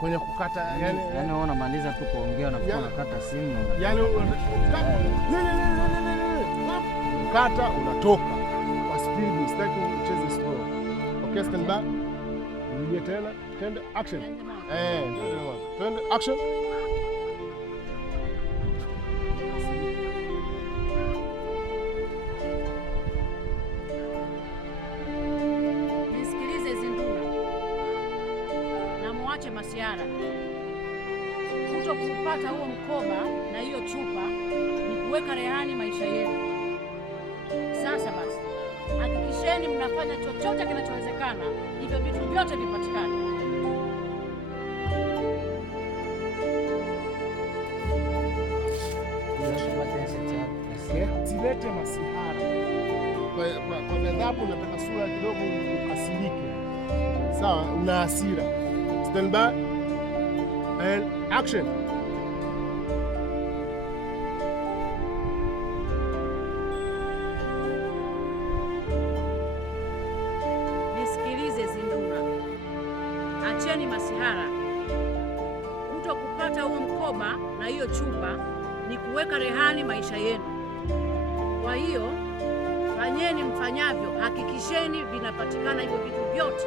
kwenye kukata yani unamaliza tu kuongea na unakata simu yani kata unatoka kwa speed, sitaki ucheze slow. Okay, stand back. Rudie tena, twende action. Twende action. Nisikilize Zinduna na muache masiara. Kuto kupata huo mkoba na hiyo chupa ni kuweka rehani maisha yenu. Sasa basi, hakikisheni mnafanya chochote kinachowezekana hivyo vitu vyote vipatikane. Silete masihara. Kwa ghadhabu nataka sura kidogo ukasirike. Sawa, una hasira. Stand by and action. Nisikilize Zinduna, acheni masihara. Kuto kupata huo mkoba na hiyo chupa ni kuweka rehani maisha yenu. Kwa hiyo fanyeni mfanyavyo, hakikisheni vinapatikana hivyo vitu vyote.